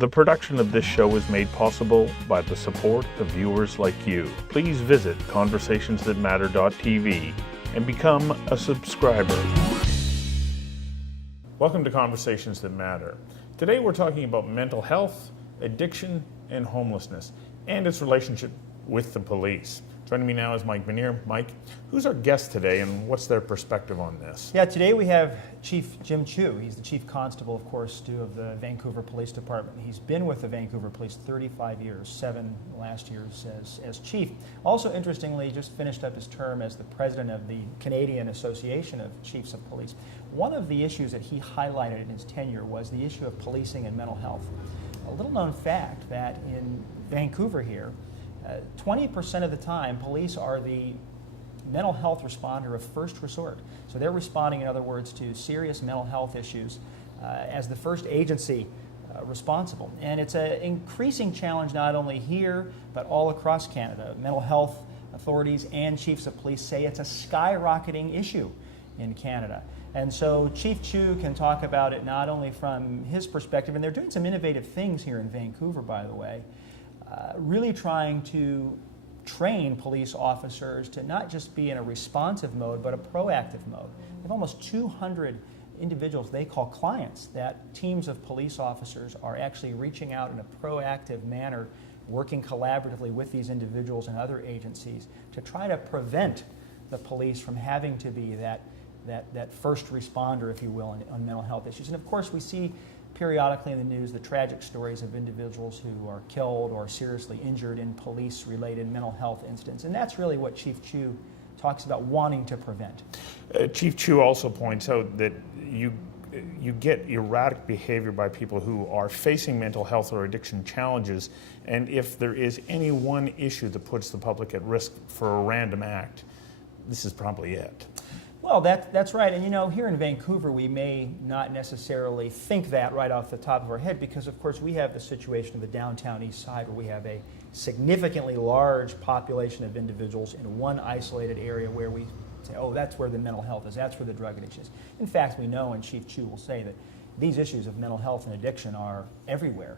The production of this show is made possible by the support of viewers like you. Please visit conversationsthatmatter.tv and become a subscriber. Welcome to Conversations That Matter. Today we're talking about mental health, addiction, and homelessness, and its relationship with the police. Joining me now is Mike McNish. Mike, who's our guest today and what's their perspective on this? Yeah, today we have Chief Jim Chu. He's the Chief Constable, of course, of the Vancouver Police Department. He's been with the Vancouver Police 35 years, 7 last years as Chief. Also, interestingly, just finished up his term as the President of the Canadian Association of Chiefs of Police. One of the issues that he highlighted in his tenure was the issue of policing and mental health. A little known fact that in Vancouver here, 20% of the time, police are the mental health responder of first resort. So they're responding, in other words, to serious mental health issues as the first agency responsible. And it's an increasing challenge not only here, but all across Canada. Mental health authorities and chiefs of police say it's a skyrocketing issue in Canada. And so Chief Chu can talk about it not only from his perspective, and they're doing some innovative things here in Vancouver, by the way, really trying to train police officers to not just be in a responsive mode, but a proactive mode. They have almost 200 individuals they call clients that teams of police officers are actually reaching out in a proactive manner, working collaboratively with these individuals and other agencies to try to prevent the police from having to be that first responder, if you will, on mental health issues. And of course, we see periodically in the news the tragic stories of individuals who are killed or seriously injured in police-related mental health incidents. And that's really what Chief Chu talks about wanting to prevent. Chief Chu also points out that you get erratic behavior by people who are facing mental health or addiction challenges, and if there is any one issue that puts the public at risk for a random act, this is probably it. Well, that's right. And you know, here in Vancouver, we may not necessarily think that right off the top of our head because, of course, we have the situation of the Downtown Eastside where we have a significantly large population of individuals in one isolated area where we say, oh, that's where the mental health is, that's where the drug addiction is. In fact, we know, and Chief Chu will say, that these issues of mental health and addiction are everywhere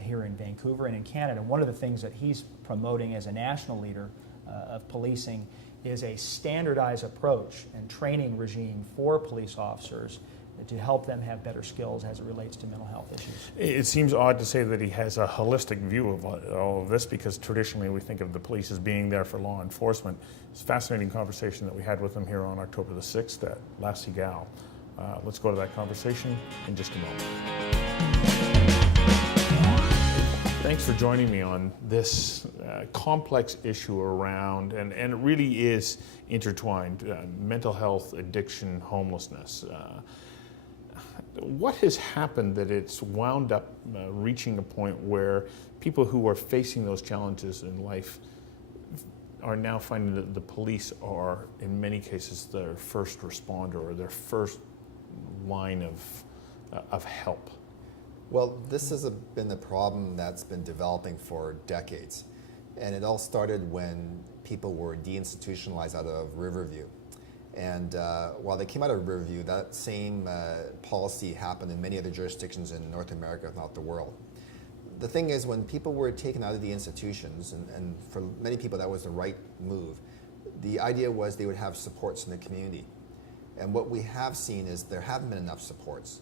here in Vancouver and in Canada. One of the things that he's promoting as a national leader of policing is a standardized approach and training regime for police officers to help them have better skills as it relates to mental health issues. It seems odd to say that he has a holistic view of all of this because traditionally we think of the police as being there for law enforcement. It's a fascinating conversation that we had with him here on October the 6th at La Cigale. Let's go to that conversation in just a moment. Thanks for joining me on this complex issue around, and it really is intertwined, mental health, addiction, homelessness. What has happened that it's wound up reaching a point where people who are facing those challenges in life are now finding that the police are, in many cases, their first responder or their first line of help? Well, this has been a problem that's been developing for decades. And it all started when people were deinstitutionalized out of Riverview. And while they came out of Riverview, that same policy happened in many other jurisdictions in North America, if not the world. The thing is, when people were taken out of the institutions, and for many people that was the right move, the idea was they would have supports in the community. And what we have seen is there haven't been enough supports.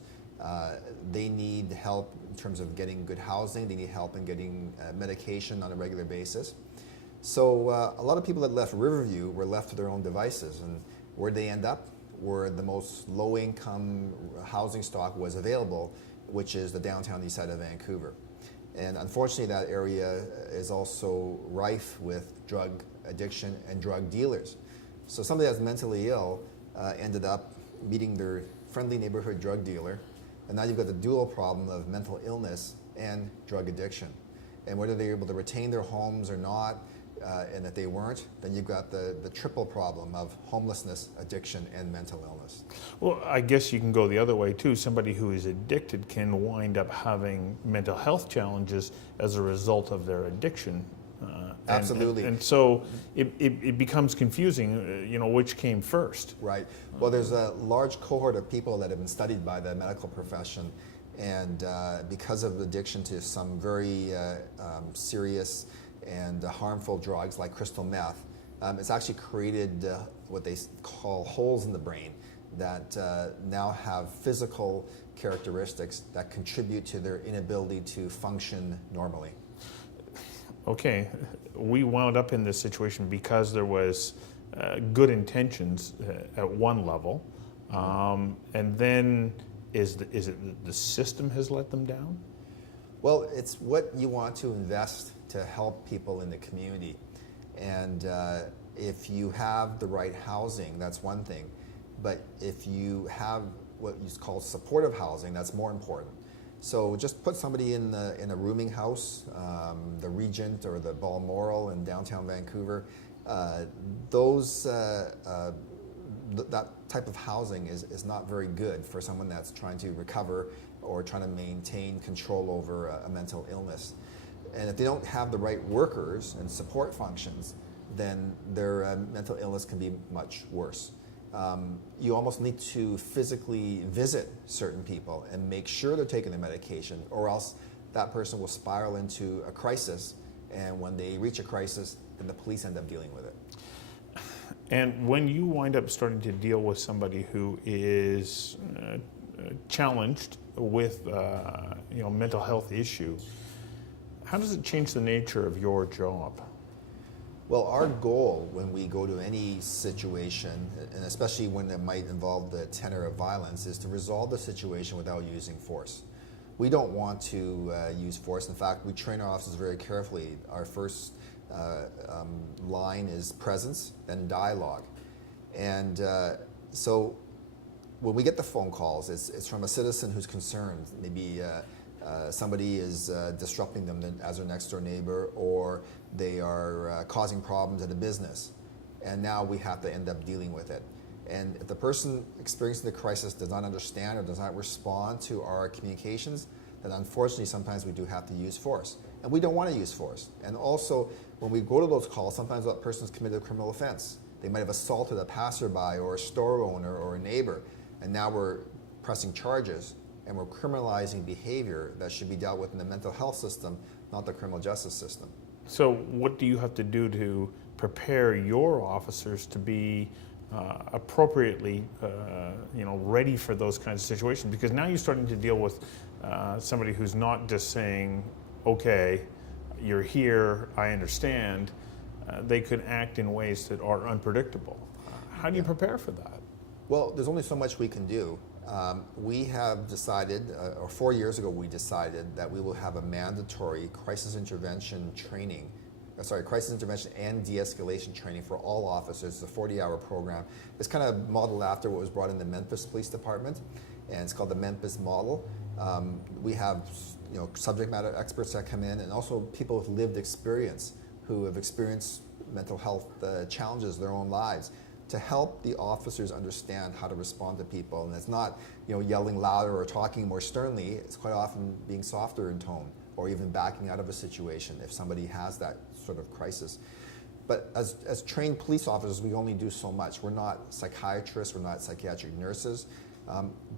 They need help in terms of getting good housing. They need help in getting medication on a regular basis. So a lot of people that left Riverview were left to their own devices. And where they end up, where the most low-income housing stock was available, which is the Downtown Eastside of Vancouver. And unfortunately, that area is also rife with drug addiction and drug dealers. So somebody that's mentally ill ended up meeting their friendly neighborhood drug dealer. And now you've got the dual problem of mental illness and drug addiction. And whether they're able to retain their homes or not, and if they weren't, then you've got the triple problem of homelessness, addiction, and mental illness. Well, I guess you can go the other way too. Somebody who is addicted can wind up having mental health challenges as a result of their addiction. Absolutely. And so it becomes confusing, which came first. Right. Well, there's a large cohort of people that have been studied by the medical profession, And because of addiction to some very serious and harmful drugs like crystal meth, it's actually created what they call holes in the brain that now have physical characteristics that contribute to their inability to function normally. Okay, we wound up in this situation because there was good intentions at one level, and then is it the system has let them down? Well, it's what you want to invest to help people in the community. And if you have the right housing, that's one thing. But if you have what you call supportive housing, that's more important. So just put somebody in a rooming house, the Regent or the Balmoral in downtown Vancouver. That type of housing is not very good for someone that's trying to recover or trying to maintain control over a mental illness. And if they don't have the right workers and support functions, then their mental illness can be much worse. You almost need to physically visit certain people and make sure they're taking their medication, or else that person will spiral into a crisis, and when they reach a crisis, then the police end up dealing with it. And when you wind up starting to deal with somebody who is challenged with mental health issue, how does it change the nature of your job? Well, our goal when we go to any situation, and especially when it might involve the tenor of violence, is to resolve the situation without using force. We don't want to use force. In fact, we train our officers very carefully. Our first line is presence, then dialogue. And so when we get the phone calls, it's from a citizen who's concerned. Maybe somebody is disrupting them as their next door neighbor, or they are causing problems at a business. And now we have to end up dealing with it. And if the person experiencing the crisis does not understand or does not respond to our communications, then unfortunately sometimes we do have to use force. And we don't want to use force. And also, when we go to those calls, sometimes that person's committed a criminal offense. They might have assaulted a passerby or a store owner or a neighbor, and now we're pressing charges and we're criminalizing behavior that should be dealt with in the mental health system, not the criminal justice system. So what do you have to do to prepare your officers to be appropriately ready for those kinds of situations? Because now you're starting to deal with somebody who's not just saying, okay, you're here, I understand. They could act in ways that are unpredictable. How do you prepare for that? Well, there's only so much we can do. We have decided, or 4 years ago we decided that we will have a mandatory crisis intervention and de-escalation training for all officers. It's a 40-hour program. It's kind of modeled after what was brought in the Memphis Police Department, and it's called the Memphis Model. We have subject matter experts that come in, and also people with lived experience who have experienced mental health challenges in their own lives, to help the officers understand how to respond to people. And it's not yelling louder or talking more sternly. It's quite often being softer in tone, or even backing out of a situation if somebody has that sort of crisis. But as trained police officers, we only do so much. We're not psychiatrists, we're not psychiatric nurses,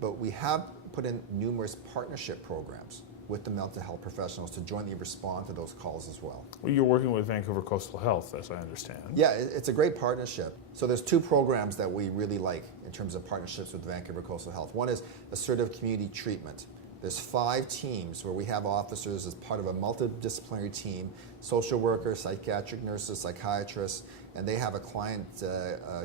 but we have put in numerous partnership programs with the mental health professionals to jointly respond to those calls as well. Well, you're working with Vancouver Coastal Health, as I understand. Yeah, it's a great partnership. So there's two programs that we really like in terms of partnerships with Vancouver Coastal Health. One is assertive community treatment. There's 5 teams where we have officers as part of a multidisciplinary team, social workers, psychiatric nurses, psychiatrists, and they have a client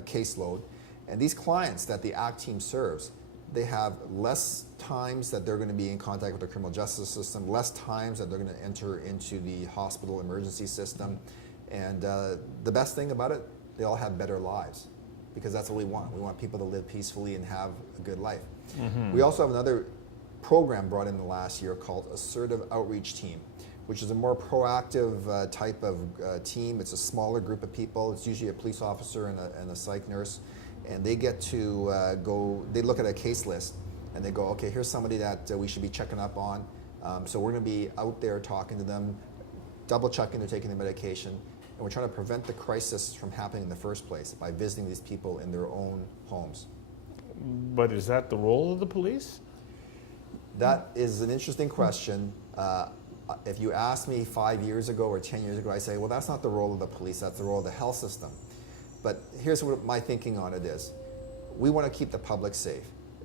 caseload. And these clients that the ACT team serves, they have less times that they're going to be in contact with the criminal justice system, less times that they're going to enter into the hospital emergency system. And the best thing about it, they all have better lives, because that's what we want. We want people to live peacefully and have a good life. Mm-hmm. We also have another program brought in the last year called Assertive Outreach Team, which is a more proactive type of team. It's a smaller group of people. It's usually a police officer and a psych nurse. And they get to they look at a case list and they go, okay, here's somebody that we should be checking up on. So we're going to be out there talking to them, double checking they're taking their medication. And we're trying to prevent the crisis from happening in the first place by visiting these people in their own homes. But is that the role of the police? That is an interesting question. If you asked me 5 years ago or 10 years ago, I say, well, that's not the role of the police, that's the role of the health system. But here's what my thinking on it is. We want to keep the public safe.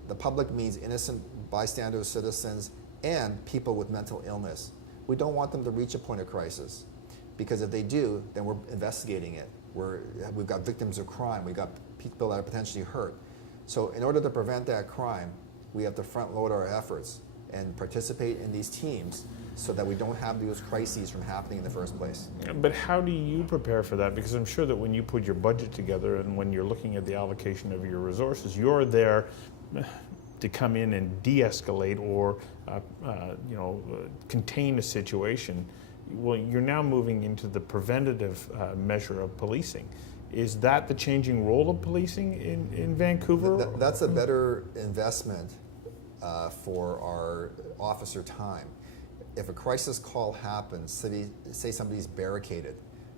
The public means innocent bystander citizens and people with mental illness. We don't want them to reach a point of crisis, because if they do, then we're investigating it. We've got victims of crime, we've got people that are potentially hurt. So in order to prevent that crime, we have to front load our efforts and participate in these teams so that we don't have those crises from happening in the first place. But how do you prepare for that? Because I'm sure that when you put your budget together and when you're looking at the allocation of your resources, you're there to come in and de-escalate or contain a situation. Well, you're now moving into the preventative measure of policing. Is that the changing role of policing in Vancouver? That's a better investment for our officer time. If a crisis call happens, say somebody's barricaded,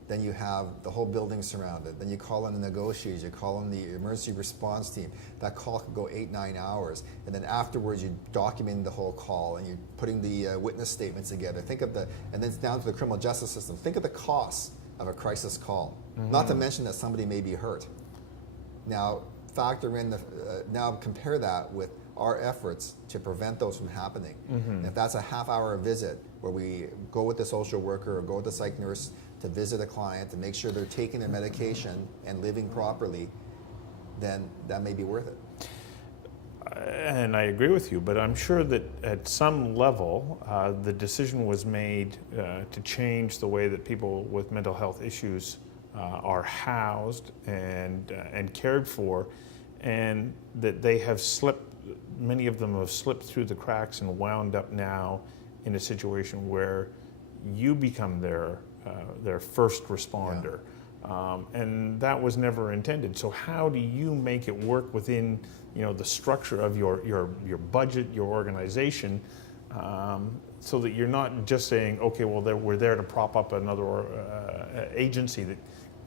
then you have the whole building surrounded, then you call in the negotiators, you call in the emergency response team. That call could go 8-9 hours, and then afterwards you're documenting the whole call and you're putting the witness statements together. And then it's down to the criminal justice system. Think of the costs of a crisis call, not to mention that somebody may be hurt. Now factor in now compare that with our efforts to prevent those from happening. If that's a half-hour visit where we go with the social worker or go with the psych nurse to visit a client to make sure they're taking their medication and living properly, then that may be worth it. And I agree with you, but I'm sure that at some level the decision was made to change the way that people with mental health issues are housed and cared for, and that they have slipped. Many of them have slipped through the cracks and wound up now in a situation where you become their first responder. Yeah. And that was never intended. So how do you make it work within the structure of your budget, your organization, so that you're not just saying, okay, well, we're there to prop up another agency that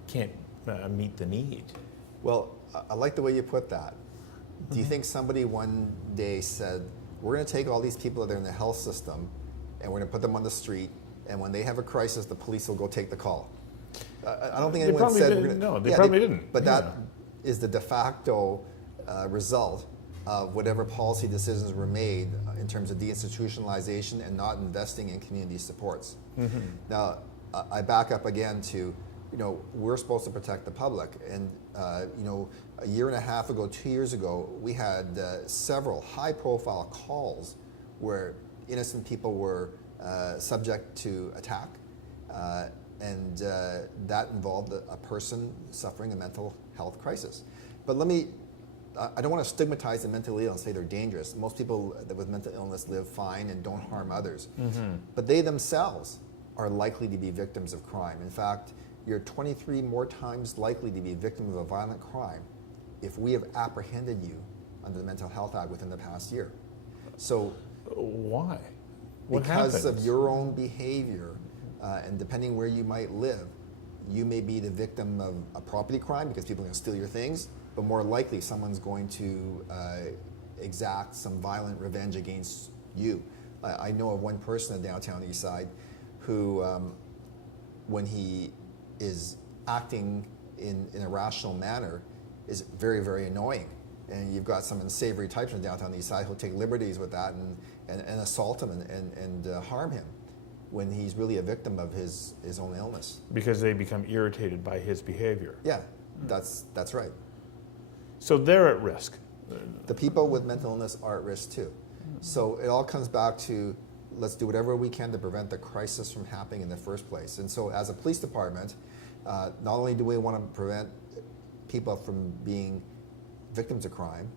can't meet the need? Well, I like the way you put that. Do you think somebody one day said, we're going to take all these people that are in the health system and we're going to put them on the street, and when they have a crisis, the police will go take the call? I don't think anyone said... They probably didn't. But that is the de facto result of whatever policy decisions were made in terms of deinstitutionalization and not investing in community supports. Now, I back up again to, we're supposed to protect the public. And, a year and a half ago, 2 years ago, we had several high-profile calls where innocent people were subject to attack, and that involved a person suffering a mental health crisis. But I don't want to stigmatize the mentally ill and say they're dangerous. Most people with mental illness live fine and don't harm others. But they themselves are likely to be victims of crime. In fact, you're 23 more times likely to be a victim of a violent crime if we have apprehended you under the Mental Health Act within the past year. So why? What because happens? of your own behavior, and depending where you might live, you may be the victim of a property crime because people are going to steal your things, but more likely someone's going to exact some violent revenge against you. I know of one person in Downtown Eastside who, when he is acting in a rational manner, is very, very annoying. And you've got some unsavory types in Downtown Eastside who'll take liberties with that and assault him and harm him when he's really a victim of his own illness. Because they become irritated by his behavior. Yeah, that's right. So they're at risk. The people with mental illness are at risk too. So it all comes back to, let's do whatever we can to prevent the crisis from happening in the first place. And so as a police department, not only do we want to prevent people from being victims of crime,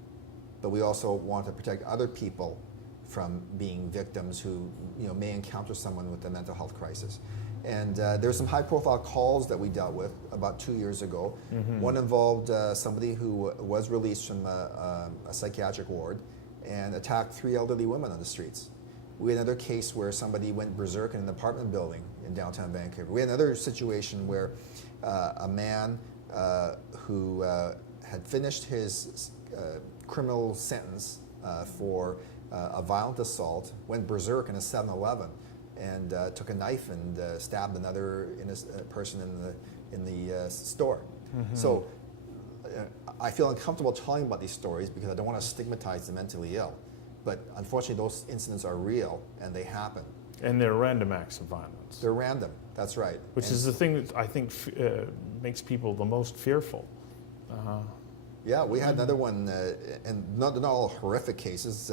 but we also want to protect other people from being victims who may encounter someone with a mental health crisis. And there's some high-profile calls that we dealt with about 2 years ago. One involved somebody who was released from a psychiatric ward and attacked 3 elderly women on the streets. We had another case where somebody went berserk in an apartment building in downtown Vancouver. We had another situation where a man who had finished his criminal sentence for a violent assault, went berserk in a 7-Eleven, and took a knife and stabbed another person in the store. So I feel uncomfortable telling about these stories because I don't want to stigmatize the mentally ill. But unfortunately, those incidents are real and they happen. And they're random acts of violence. They're random, that's right. Which is the thing that I think makes people the most fearful. Yeah, we had another one, and not all horrific cases.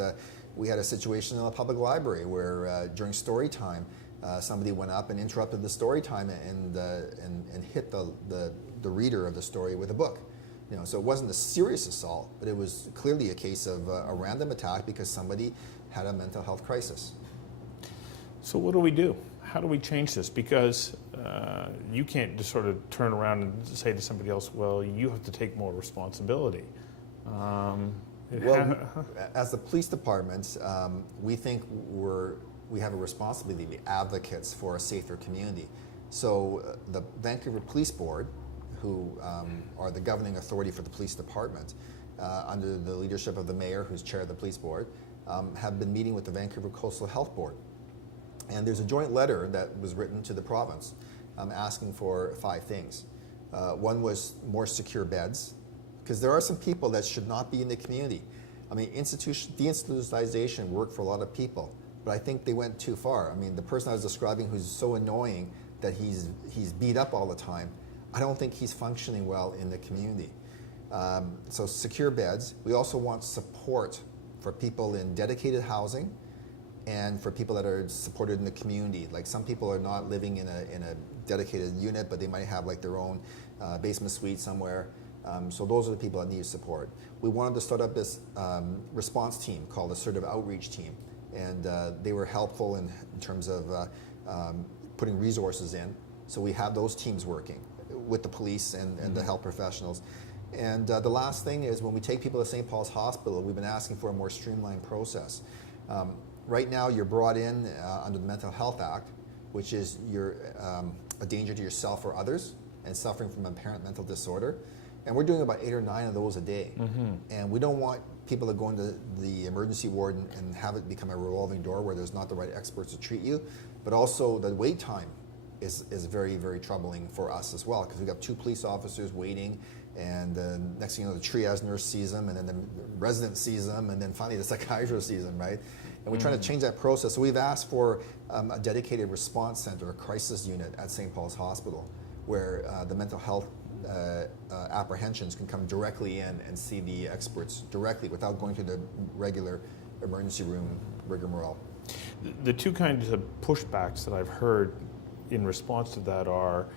We had a situation in a public library where during story time, somebody went up and interrupted the story time and hit the reader of the story with a book. You know, so it wasn't a serious assault, but it was clearly a case of a random attack because somebody had a mental health crisis. So what do we do? How do we change this? Because you can't just sort of turn around and say to somebody else, well, you have to take more responsibility. Well, as the police department, we think we have a responsibility to be advocates for a safer community. So the Vancouver Police Board, who are the governing authority for the police department, under the leadership of the mayor, who's chair of the police board, have been meeting with the Vancouver Coastal Health Board. And there's a joint letter that was written to the province asking for 5 things. One was more secure beds, because there are some people that should not be in the community. I mean, deinstitutionalization worked for a lot of people, but I think they went too far. I mean, the person I was describing who's so annoying that he's beat up all the time, I don't think he's functioning well in the community. So secure beds. We also want support for people in dedicated housing and for people that are supported in the community. Like some people are not living in a dedicated unit, but they might have like their own basement suite somewhere. So those are the people that need support. We wanted to start up this response team called Assertive Outreach Team. And they were helpful in terms of putting resources in. So we have those teams working with the police and the health professionals. And the last thing is when we take people to St. Paul's Hospital, we've been asking for a more streamlined process. Right now you're brought in under the Mental Health Act, which is you're a danger to yourself or others and suffering from apparent mental disorder. And we're doing about 8 or 9 of those a day. And we don't want people to go into the emergency ward and have it become a revolving door where there's not the right experts to treat you. But also the wait time is very, very troubling for us as well, because we've got 2 police officers waiting, and next thing you know, the triage nurse sees them, and then the resident sees them, and then finally the psychiatrist sees them, right? And we're trying to change that process. So we've asked for a dedicated response center, a crisis unit at St. Paul's Hospital, where the mental health apprehensions can come directly in and see the experts directly without going to the regular emergency room rigmarole. The 2 kinds of pushbacks that I've heard in response to that are,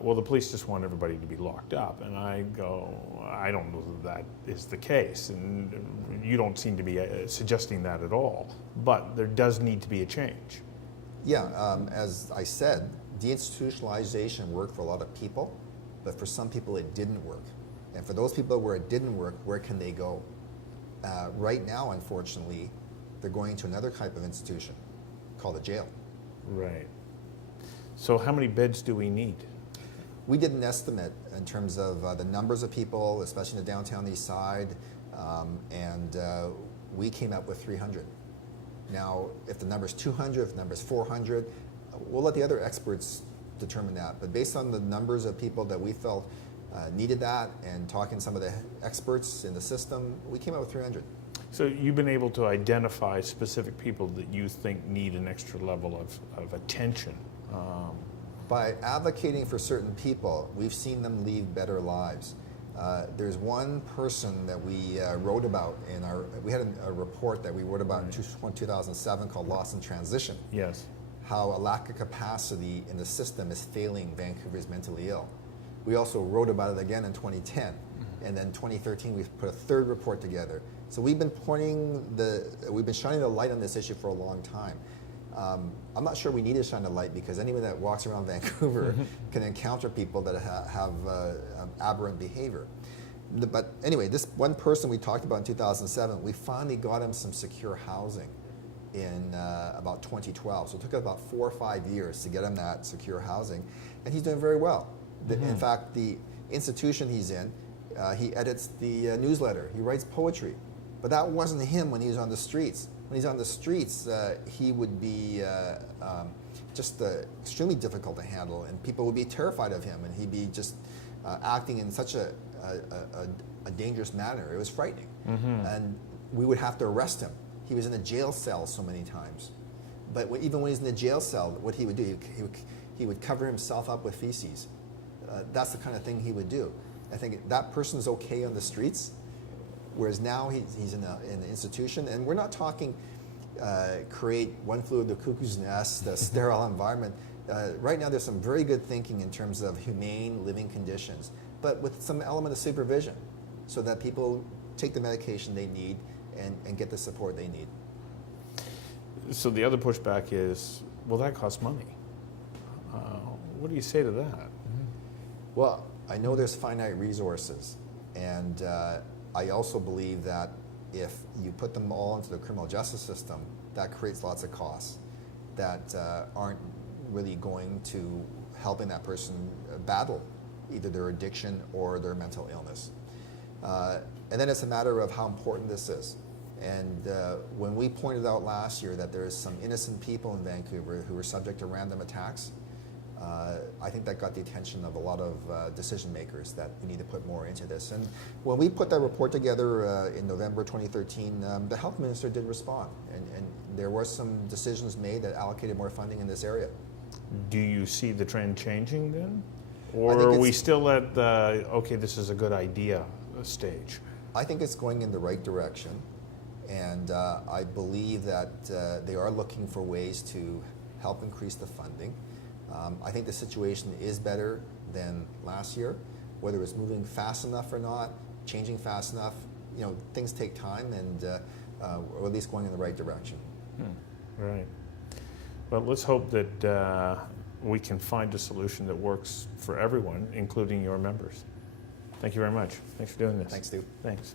well, the police just want everybody to be locked up. And I go, I don't know that is the case. And you don't seem to be suggesting that at all. But there does need to be a change. Yeah, as I said, deinstitutionalization worked for a lot of people, but for some people it didn't work. And for those people where it didn't work, where can they go? Right now, unfortunately, they're going to another type of institution called a jail. Right. So how many beds do we need? We did an estimate in terms of the numbers of people, especially in the Downtown Eastside, and we came up with 300. Now, if the number's 200, if the number's 400, we'll let the other experts determine that. But based on the numbers of people that we felt needed that, and talking to some of the experts in the system, we came up with 300. So you've been able to identify specific people that you think need an extra level of attention. By advocating for certain people, we've seen them lead better lives. There's one person that we wrote about we had a report that we wrote about in 2007 called Loss in Transition. Yes. How a lack of capacity in the system is failing Vancouver's mentally ill. We also wrote about it again in 2010. And then 2013, we put a 3rd report together. So we've been shining the light on this issue for a long time. I'm not sure we need to shine a light because anyone that walks around Vancouver can encounter people that have aberrant behavior. But anyway, this one person we talked about in 2007, we finally got him some secure housing in about 2012. So it took about 4 or 5 years to get him that secure housing, and he's doing very well. In fact, the institution he's in, he edits the newsletter, he writes poetry. But that wasn't him when he was on the streets. when he's on the streets, he would be just extremely difficult to handle, and people would be terrified of him, and he'd be just acting in such a dangerous manner. It was frightening. And we would have to arrest him. He was in a jail cell so many times. But even when he's in the jail cell, what he would do, he would cover himself up with feces. That's the kind of thing he would do. I think that person's okay on the streets, whereas now he's in an institution, and we're not talking create one flew of the cuckoo's nest, a sterile environment. Right now there's some very good thinking in terms of humane living conditions, but with some element of supervision so that people take the medication they need and get the support they need. So the other pushback is, well, that costs money. What do you say to that? Well, I know there's finite resources, and I also believe that if you put them all into the criminal justice system, that creates lots of costs that aren't really going to helping that person battle either their addiction or their mental illness. And then it's a matter of how important this is. And when we pointed out last year that there's some innocent people in Vancouver who were subject to random attacks, I think that got the attention of a lot of decision makers that we need to put more into this. And when we put that report together in November 2013, the health minister did respond, and there were some decisions made that allocated more funding in this area. Do you see the trend changing then? Or are we still at the, okay, this is a good idea stage? I think it's going in the right direction, and I believe that they are looking for ways to help increase the funding. I think the situation is better than last year. Whether it's moving fast enough or not, changing fast enough, things take time, and or at least going in the right direction. Right. Well, let's hope that we can find a solution that works for everyone, including your members. Thank you very much. Thanks for doing this. Thanks, Stu. Thanks.